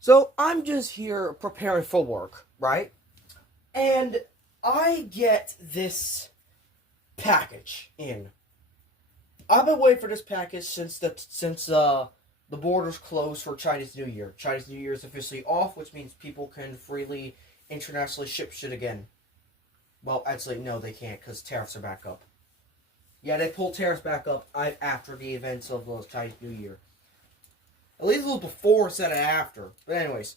So I'm just here preparing for work, right? And I get this package in. I've been waiting for this package since the borders closed for Chinese New Year. Chinese New Year is officially off, which means people can freely internationally ship shit again. Well, actually, no, they can't because tariffs are back up. Yeah, they pulled tariffs back up after the events of the Chinese New Year. At least it was before instead of after. But anyways,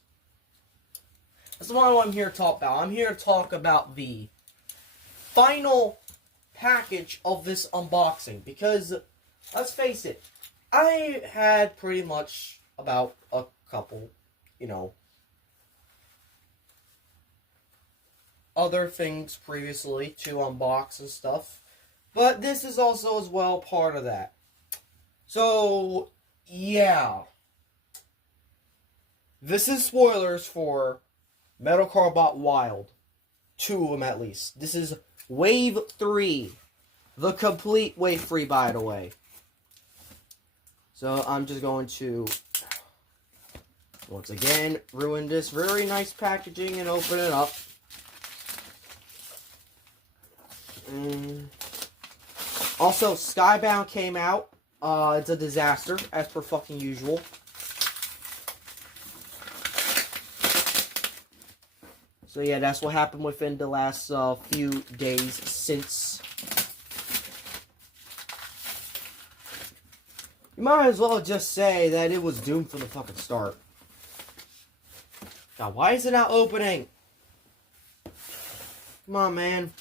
that's what I'm here to talk about. I'm here to talk about the final package of this unboxing. Because, let's face it, I had pretty much about a couple, other things previously to unbox and stuff. But this is also as well part of that. So, yeah. This is spoilers for Metal Cardbot Wild. 2 of them at least. This is Wave 3. The complete Wave 3, by the way. So I'm just going to, once again, ruin this very nice packaging and open it up. Also, Skybound came out. It's a disaster, as per fucking usual. So yeah, that's what happened within the last few days since. You might as well just say that it was doomed from the fucking start. God, why is it not opening? Come on, man.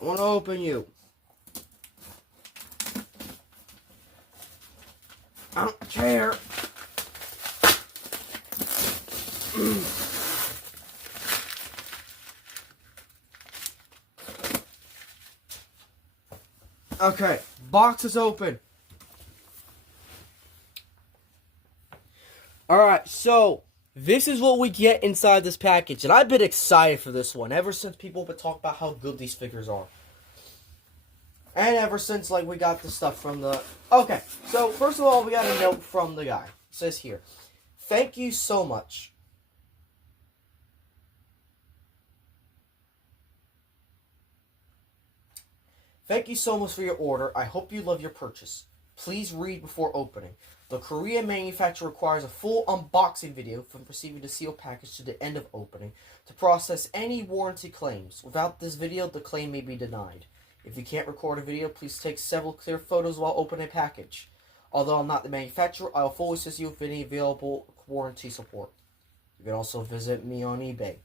I want to open you. I don't care. Okay, box is open. Alright, so this is what we get inside this package. And I've been excited for this one ever since people have been talking about how good these figures are. And ever since, like, we got the stuff from the... Okay, so first of all, we got a note from the guy. It says here, thank you so much. Thank you so much for your order. I hope you love your purchase. Please read before opening. The Korean manufacturer requires a full unboxing video from receiving the sealed package to the end of opening to process any warranty claims. Without this video, the claim may be denied. If you can't record a video, please take several clear photos while opening a package. Although I'm not the manufacturer, I will fully assist you with any available warranty support. You can also visit me on eBay.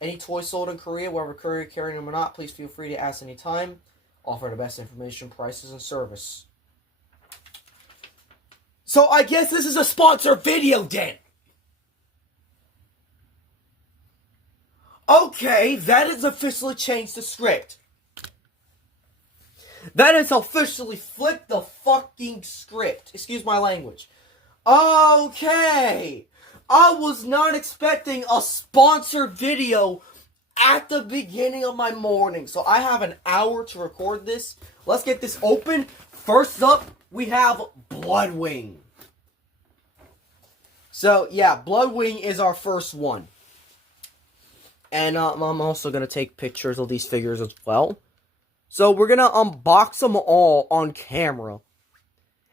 Any toys sold in Korea, whether courier carrying them or not, please feel free to ask any time. Offer the best information, prices, and service. So I guess this is a sponsored video then. Okay, that has officially changed the script. That has officially flipped the fucking script. Excuse my language. Okay. I was not expecting a sponsored video at the beginning of my morning. So I have an hour to record this. Let's get this open. First up, we have Bloodwing. So, yeah, Bloodwing is our first one. And I'm also going to take pictures of these figures as well. So, we're going to unbox them all on camera.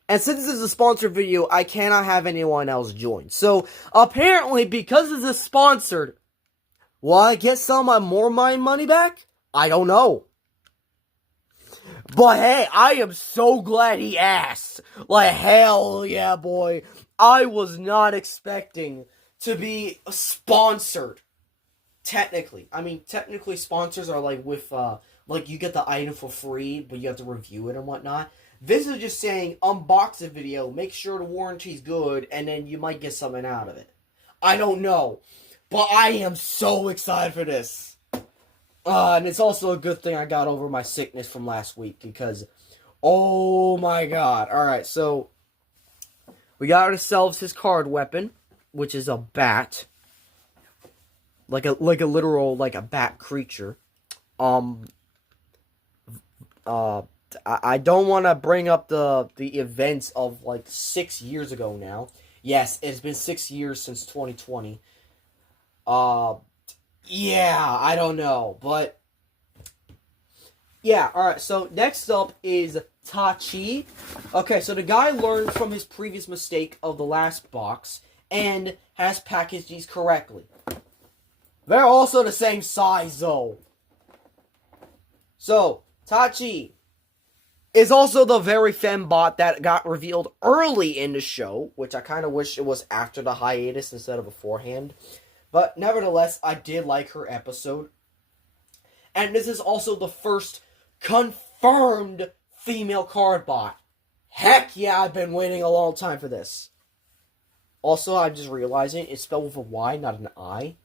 And since this is a sponsored video, I cannot have anyone else join. So, apparently, because this is sponsored, will I get some of my money back? I don't know. But hey, I am so glad he asked. Like, hell yeah, boy. I was not expecting to be sponsored. Technically. I mean, technically sponsors are like with, like you get the item for free, but you have to review it and whatnot. This is just saying, unbox the video, make sure the warranty's good, and then you might get something out of it. I don't know. But I am so excited for this. And it's also a good thing I got over my sickness from last week. Because, oh my god. Alright, so we got ourselves his card weapon. Which is a bat. Like a literal, like a bat creature. I don't want to bring up the events of like 6 years ago now. Yes, it's been 6 years since 2020. Yeah, I don't know, but yeah, alright, so next up is Tachy. Okay, so the guy learned from his previous mistake of the last box and has packaged these correctly. They're also the same size, though. So, Tachy is also the very fembot that got revealed early in the show, which I kind of wish it was after the hiatus instead of beforehand. But nevertheless, I did like her episode. And this is also the first confirmed female Cardbot. Heck yeah, I've been waiting a long time for this. Also, I'm just realizing it's spelled with a Y, not an I.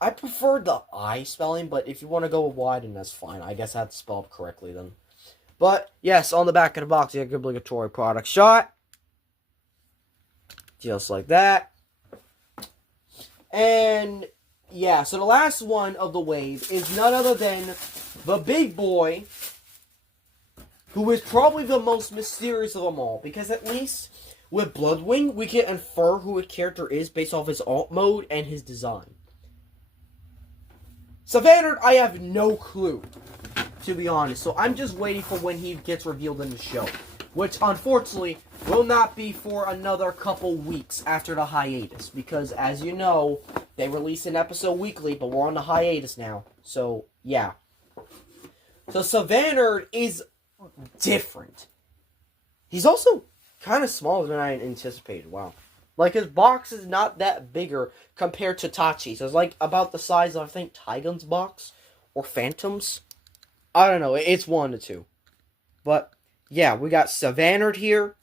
I prefer the I spelling, but if you want to go with Y, then that's fine. I guess I have to spell it correctly then. But, yes, on the back of the box, you have an obligatory product shot. Just like that. And, yeah, so the last one of the wave is none other than the big boy, who is probably the most mysterious of them all. Because at least with Bloodwing, we can infer who a character is based off his alt mode and his design. Savannard, I have no clue, to be honest. So I'm just waiting for when he gets revealed in the show. Which, unfortunately, will not be for another couple weeks after the hiatus. Because, as you know, they release an episode weekly, but we're on the hiatus now. So, yeah. So Savannard is different. He's also kind of smaller than I anticipated. Wow. Like, his box is not that bigger compared to Tachy's. It's like about the size of, I think, Tygon's box. Or Phantom's. I don't know. It's one of the two. But, yeah, we got Savannard here.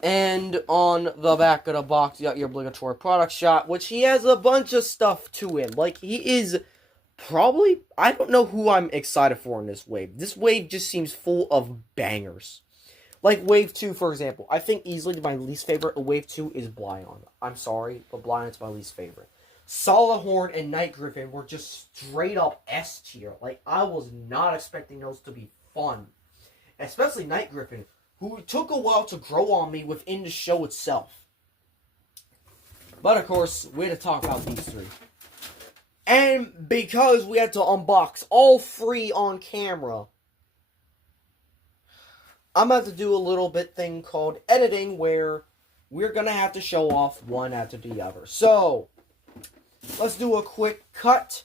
And on the back of the box, you got your obligatory product shot. Which he has a bunch of stuff to him. Like, he is probably... I don't know who I'm excited for in this wave. This wave just seems full of bangers. Like Wave 2, for example. I think easily my least favorite of Wave 2 is Blyon. I'm sorry, but Blyon's my least favorite. Solidhorn and Night Griffin were just straight up S tier. Like, I was not expecting those to be fun. Especially Night Griffin, who took a while to grow on me within the show itself. But, of course, we had to talk about these three. And because we had to unbox all three on camera, I'm about to do a little bit thing called editing where we're going to have to show off one after the other. So, let's do a quick cut.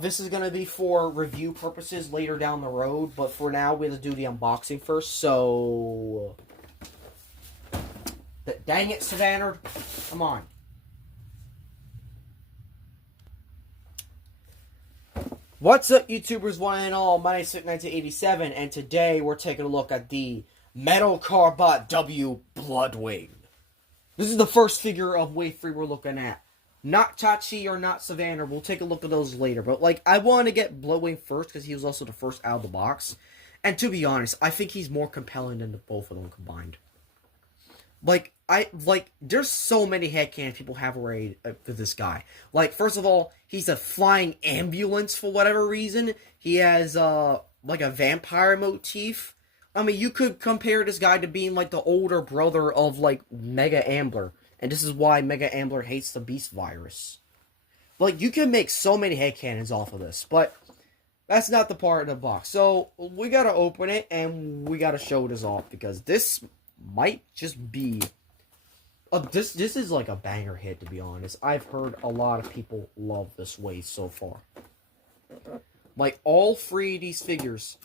This is going to be for review purposes later down the road, but for now, we have to do the unboxing first. So, dang it, Savannard. Come on. What's up, YouTubers, one and all? My name is Sick1987, and today we're taking a look at the Metal Cardbot W Bloodwing. This is the first figure of Wave 3 we're looking at. Not Tachy or not Savannah. We'll take a look at those later. But, like, I want to get Bloodwing first because he was also the first out of the box. And to be honest, I think he's more compelling than the both of them combined. There's so many headcanons people have already for this guy. Like, first of all, he's a flying ambulance for whatever reason. He has, like a vampire motif. I mean, you could compare this guy to being, like, the older brother of, like, Mega Ambler. And this is why Mega Ambler hates the Beast Virus. Like, you can make so many headcanons off of this. But that's not the part of the box. So, we gotta open it, and we gotta show this off. Because this might just be... This is like a banger hit, to be honest. I've heard a lot of people love this wave so far. Like, all three of these figures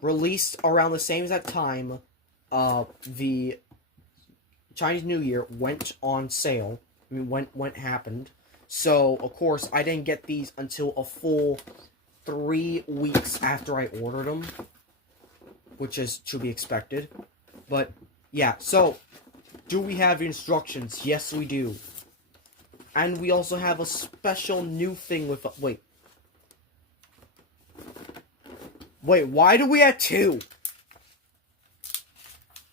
released around the same exact time the Chinese New Year went on sale. I mean, when it happened. So, of course, I didn't get these until a full 3 weeks after I ordered them. Which is to be expected. But, yeah, so... do we have instructions? Yes, we do. And we also have a special new thing with... Wait, why do we have two?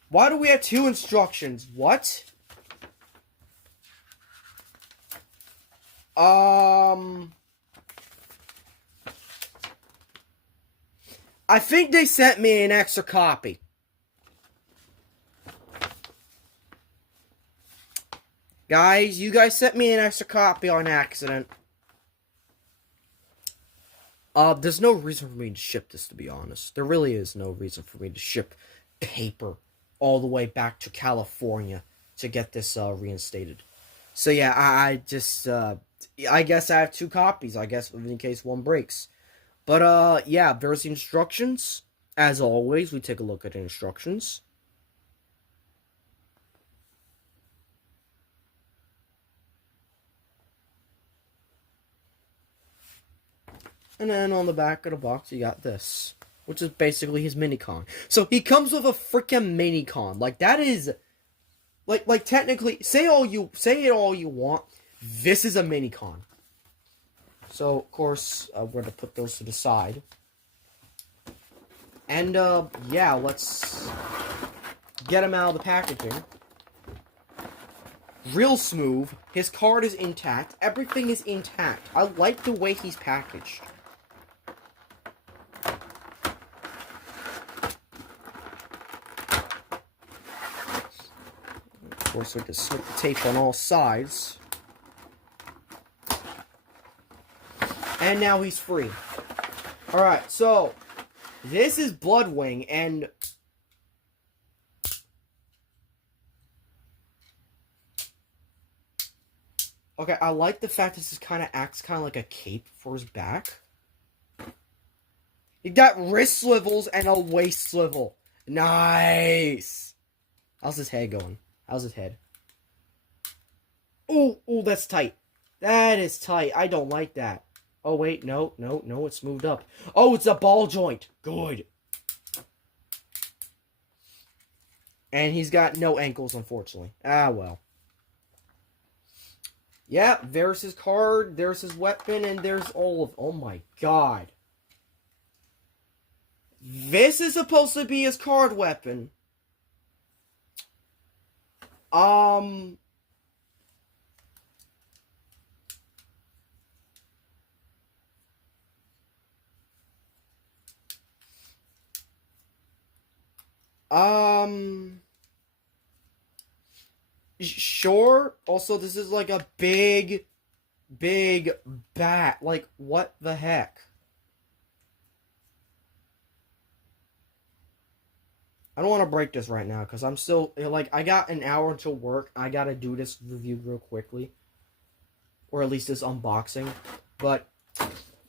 Why do we have two instructions? What? I think they sent me an extra copy. Guys, you guys sent me an extra copy on accident. There's no reason for me to ship this, to be honest. There really is no reason for me to ship paper all the way back to California to get this reinstated. So yeah, I just I guess I have 2 copies, I guess, in case one breaks. But yeah, there's the instructions. As always, we take a look at the instructions. And then on the back of the box, you got this, which is basically his mini-con. So he comes with a freaking mini-con. Like, that is, like technically, say it all you want. This is a mini-con. So of course, we're gonna put those to the side. And yeah, let's get him out of the packaging. Real smooth. His card is intact. Everything is intact. I like the way he's packaged. Of course, we can slip the tape on all sides. And now he's free. Alright, so this is Bloodwing, and okay, I like the fact this acts kind of like a cape for his back. He got wrist swivels and a waist swivel. Nice. How's his head going? How's his head? Ooh, that's tight. That is tight. I don't like that. Oh, wait, no, it's moved up. Oh, it's a ball joint. Good. And he's got no ankles, unfortunately. Ah, well. Yeah, there's his card, there's his weapon, and there's all of... Oh, my God. This is supposed to be his card weapon. Sure. Also, this is like a big bat. Like, what the heck? I don't want to break this right now, because I'm still, like, I got an hour until work. I gotta do this review real quickly. Or at least this unboxing. But,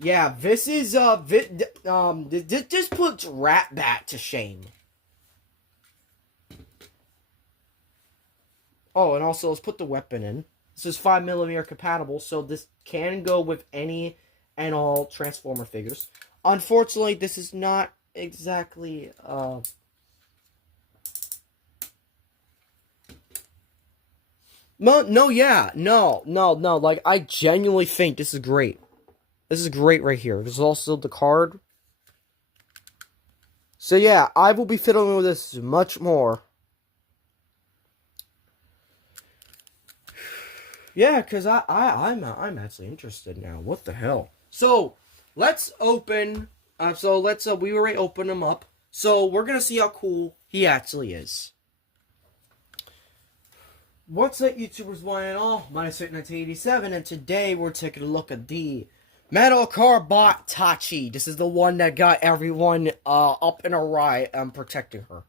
yeah, this is, this puts Rat Bat to shame. Oh, and also, let's put the weapon in. This is 5mm compatible, so this can go with any and all Transformer figures. Unfortunately, this is not exactly, No, like, I genuinely think this is great. This is great right here. There's also the card. So yeah, I will be fiddling with this much more. Yeah, because I'm actually interested now. What the hell? So, let's open, we already opened him up. So, we're gonna see how cool he actually is. What's up, YouTubers, one and all? My name is 1987, and today we're taking a look at the Metal Cardbot Tachy. This is the one that got everyone up in a riot and protecting her.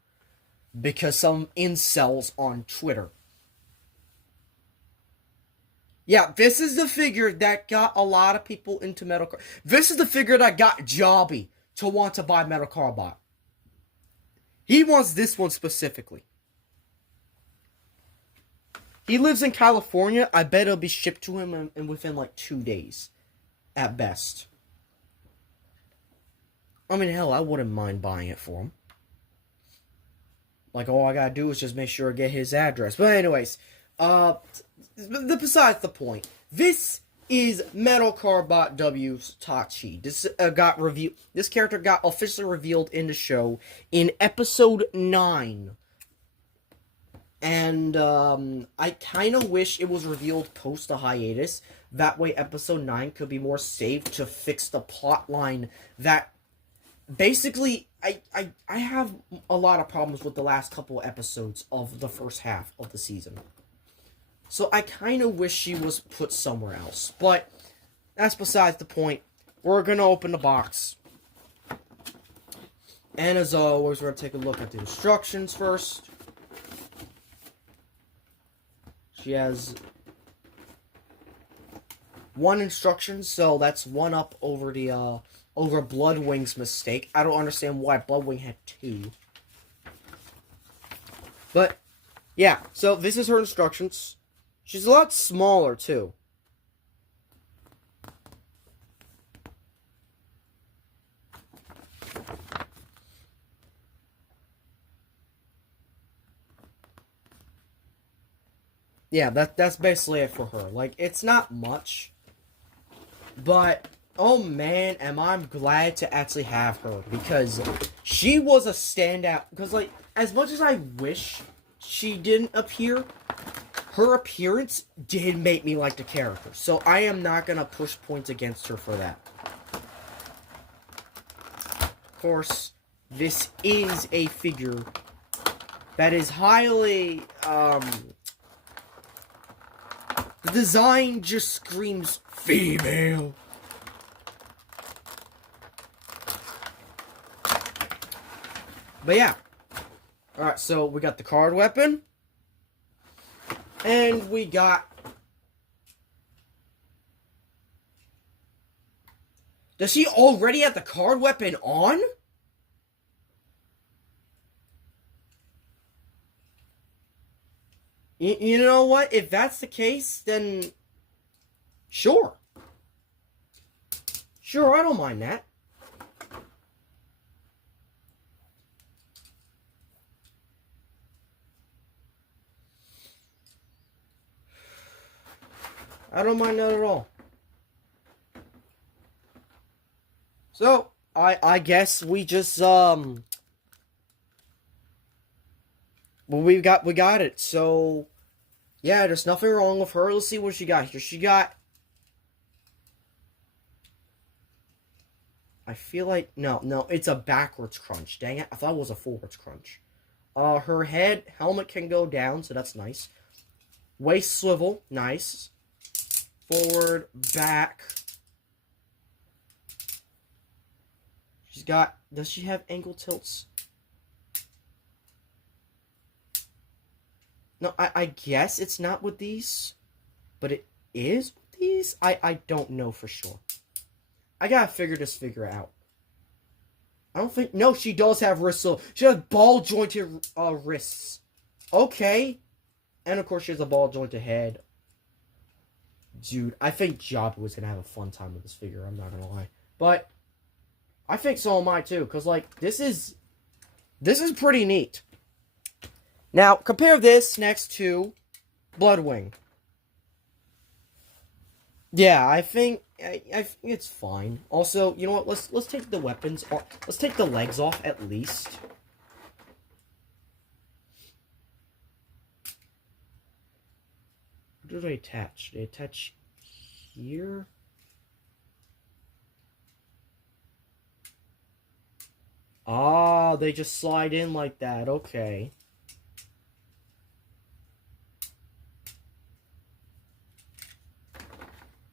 Because some incels on Twitter. Yeah, this is the figure that got a lot of people into Metal Cardbot. This is the figure that got Jobby to want to buy Metal Cardbot. He wants this one specifically. He lives in California. I bet it'll be shipped to him within like 2 days. At best. I mean, hell, I wouldn't mind buying it for him. Like, all I gotta do is just make sure I get his address. But anyways, besides the point. This is Metal Cardbot W's Tachy. This character got officially revealed in the show in episode 9. And, I kind of wish it was revealed post the hiatus. That way, episode 9 could be more saved to fix the plot line that... Basically, I have a lot of problems with the last couple episodes of the first half of the season. So I kind of wish she was put somewhere else. But that's besides the point. We're going to open the box. And as always, we're going to take a look at the instructions first. She has one instruction, so that's one up over the over Bloodwing's mistake. I don't understand why Bloodwing had two. But yeah, so this is her instructions. She's a lot smaller too. Yeah, that's basically it for her. Like, it's not much. But, oh man, am I glad to actually have her. Because she was a standout. Because, like, as much as I wish she didn't appear, her appearance did make me like the character. So I am not going to push points against her for that. Of course, this is a figure that is highly, the design just screams female. But yeah. Alright, so we got the card weapon. And we got... Does she already have the card weapon on? You know what? If that's the case, then... Sure. Sure, I don't mind that. I don't mind that at all. So, I guess we just, well, we got it. So, yeah, there's nothing wrong with her. Let's see what she got here. She got... I feel like... No, it's a backwards crunch. Dang it, I thought it was a forwards crunch. Her helmet can go down, so that's nice. Waist swivel, nice. Forward, back. She's got... Does she have ankle tilts? No, I guess it's not with these. But it is with these? I don't know for sure. I gotta figure this figure out. I don't think... No, she does have wrists. So she has ball-jointed wrists. Okay. And, of course, she has a ball-jointed head. Dude, I think Jabba was gonna have a fun time with this figure. I'm not gonna lie. But I think so am I, too. Because, like, this is pretty neat. Now, compare this next to Bloodwing. Yeah, I think it's fine. Also, you know what? Let's take the weapons off. Let's take the legs off at least. Where do they attach? They attach here. Ah, they just slide in like that. Okay.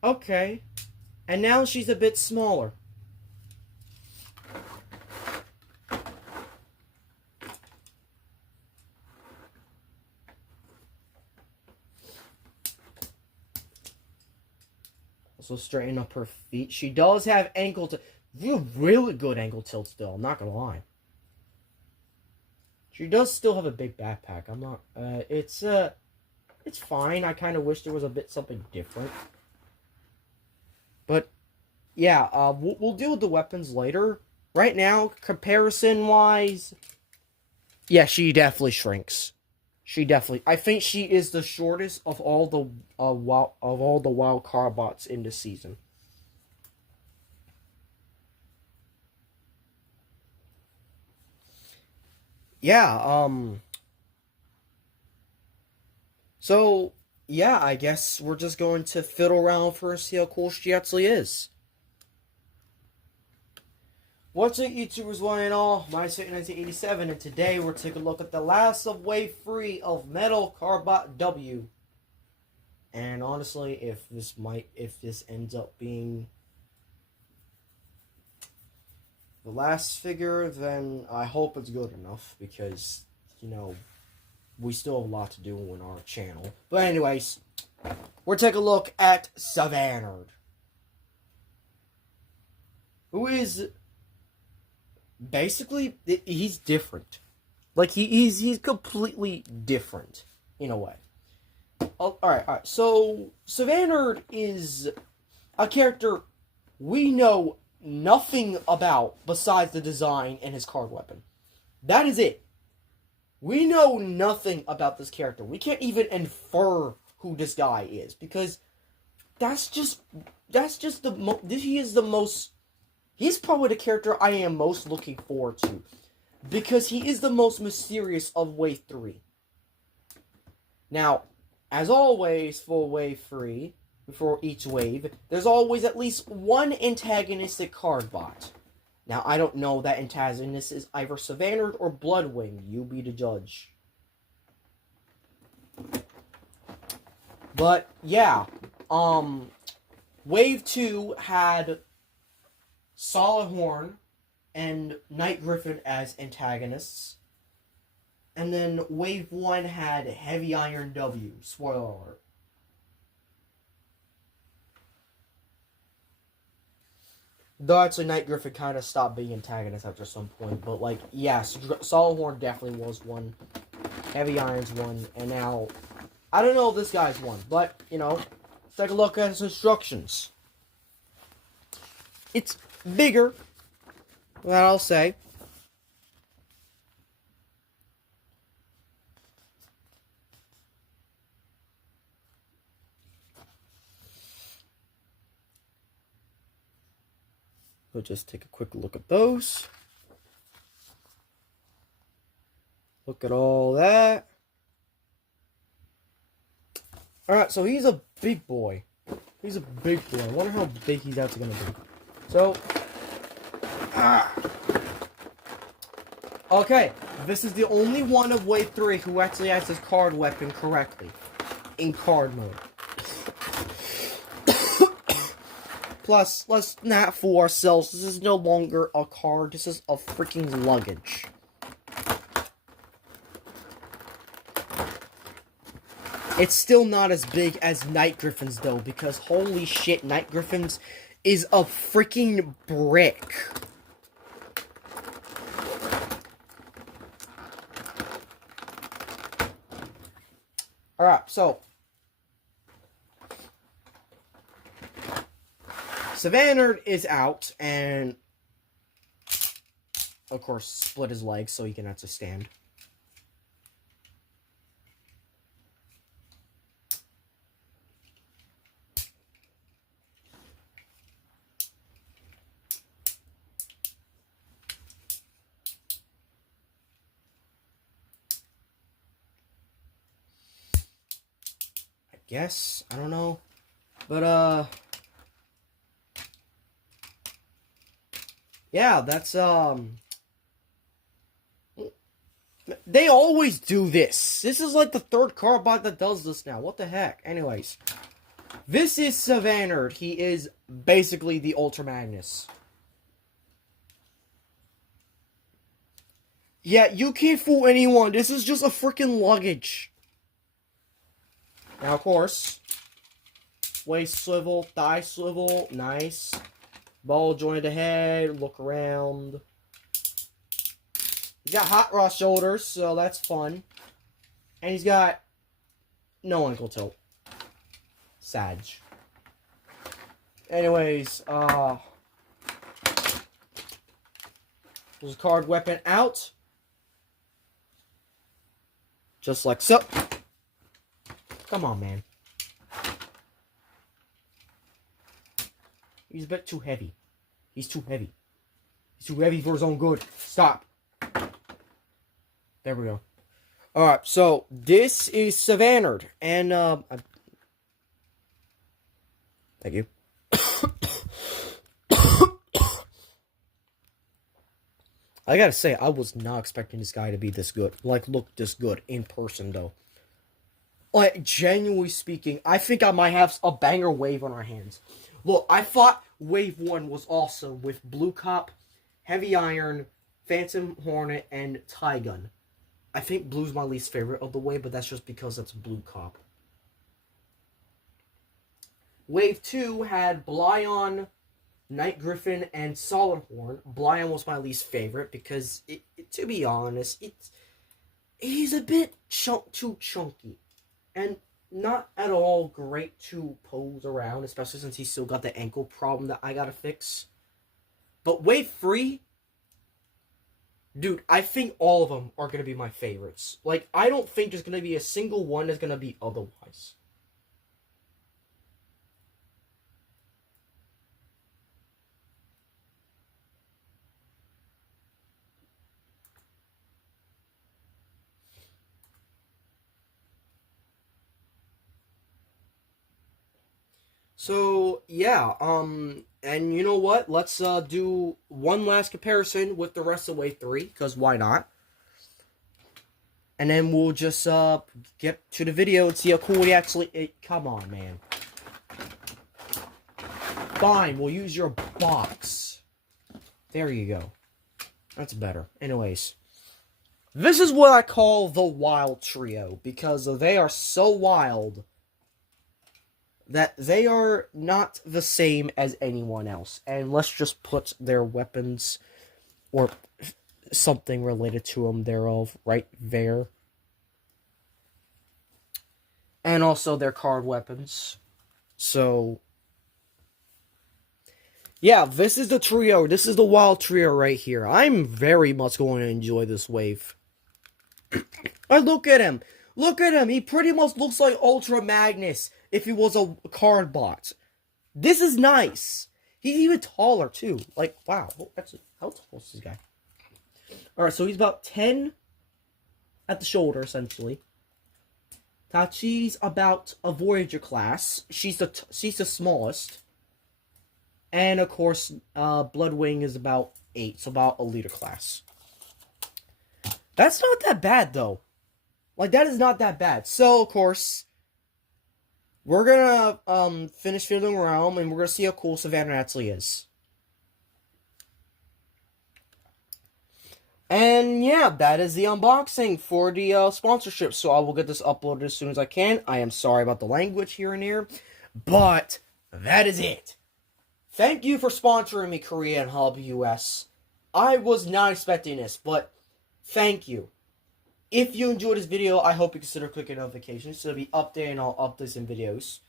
Okay. And now she's a bit smaller. Also straighten up her feet. She does have ankle tilts. Really good ankle tilts still, I'm not gonna lie. She does still have a big backpack. I'm not it's fine. I kinda wish there was a bit something different. But yeah, we'll deal with the weapons later. Right now, comparison-wise, yeah, she definitely shrinks. I think she is the shortest of all the wild Carbots in this season. Yeah, so yeah, I guess we're just going to fiddle around for and see how cool she actually is. What's up, YouTubers, one and all? Mine's 1987, and today we're taking a look at the last of Wave 3 of Metal Cardbot W. And honestly, if this ends up being the last figure, then I hope it's good enough, because, we still have a lot to do on our channel. But anyways, we'll take a look at Savannard, who is basically, he's different. Like, he's completely different, in a way. Alright. So, Savannard is a character we know nothing about besides the design and his card weapon. That is it. We know nothing about this character. We can't even infer who this guy is, because he's probably the character I am most looking forward to, because he is the most mysterious of Wave 3. Now, as always, for Wave 3, before each wave, there's always at least one antagonistic Cardbot. Now, I don't know that antagonist is either Savannard or Bloodwing. You be the judge. But, yeah. Wave 2 had Solidhorn and Night Griffin as antagonists. And then Wave 1 had Heavy Iron W. Spoiler alert. Though actually Night Griffin kind of stopped being antagonist after some point. But, like, yes, Solidhorn definitely was one. Heavy Iron's one. And now, I don't know if this guy's one. But, let's take a look at his instructions. It's bigger, that I'll say. We'll just take a quick look at those. Look at all that. Alright, so he's a big boy. He's a big boy. I wonder how big he's actually going to be. So, okay, this is the only one of Wave 3 who actually has his card weapon correctly. In card mode. Plus, let's not fool ourselves. This is no longer a card. This is a freaking luggage. It's still not as big as Night Griffin's, though, because holy shit, Night Griffin's is a freaking brick. Alright, so Savannard is out, and of course split his legs so he can actually stand. I guess, I don't know, but yeah, that's, they always do this. This is like the third Cardbot that does this now. What the heck? Anyways, this is Savannard. He is basically the Ultra Magnus. Yeah, you can't fool anyone. This is just a freaking luggage. Now, of course, waist swivel, thigh swivel, nice. Ball jointed ahead, look around. He's got hot rod shoulders, so that's fun. And he's got no ankle tilt. Sag. Anyways, pulls his card weapon out. Just like so. Come on, man. He's a bit too heavy. He's too heavy. He's too heavy for his own good. Stop. There we go. Alright, so this is Savannard. And, thank you. I gotta say, I was not expecting this guy to be this good. Like, look this good in person, though. Like, genuinely speaking, I think I might have a banger wave on our hands. Look, I thought Wave 1 was awesome with Blue Cop, Heavy Iron, Phantom Hornet, and Tygun. I think Blue's my least favorite of the wave, but that's just because that's Blue Cop. Wave 2 had Blyon, Night Griffin, and Solid Horn. Blyon was my least favorite because, to be honest, he's a bit too chunky. And not at all great to pose around, especially since he's still got the ankle problem that I gotta fix. But Wave 3, dude, I think all of them are gonna be my favorites. Like, I don't think there's gonna be a single one that's gonna be otherwise. So, yeah, and you know what? Let's, do one last comparison with the rest of Wave 3, because why not? And then we'll just, get to the video and see how cool we actually... come on, man. Fine, we'll use your box. There you go. That's better. Anyways. This is what I call the Wild Trio, because they are so wild that they are not the same as anyone else. And let's just put their weapons, or something related to them thereof, right there. And also their card weapons. So, yeah, this is the trio. This is the Wild Trio right here. I'm very much going to enjoy this wave. Look at him. Look at him. He pretty much looks like Ultra Magnus if he was a Cardbot. This is nice. He's even taller, too. Like, wow. Actually, how tall is this guy? Alright, so he's about 10 at the shoulder, essentially. Tachy's about a Voyager class. She's the smallest. And, of course, Bloodwing is about 8, so about a leader class. That's not that bad, though. Like, that is not that bad. So, of course, we're gonna finish Fiddling Realm, and we're gonna see how cool Savannard actually is. And yeah, that is the unboxing for the sponsorship. So I will get this uploaded as soon as I can. I am sorry about the language here and there, but that is it. Thank you for sponsoring me, Korean Hub US. I was not expecting this, but thank you. If you enjoyed this video, I hope you consider clicking notifications so to be updating all updates and videos.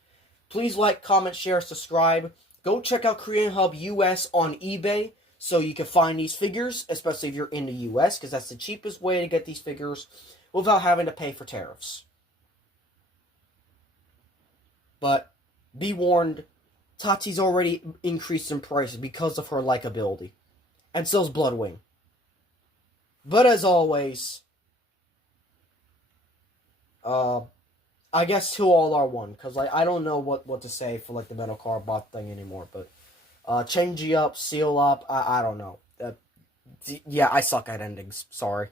Please like, comment, share, subscribe. Go check out Korean Hub US on eBay so you can find these figures, especially if you're in the US, because that's the cheapest way to get these figures without having to pay for tariffs. But be warned, Tachy's already increased in price because of her likability. And so's Bloodwing. But as always, I guess Til All Are One, because like I don't know what to say for like the metal Cardbot thing anymore, but change up, seal up, I don't know. Yeah, I suck at endings, sorry.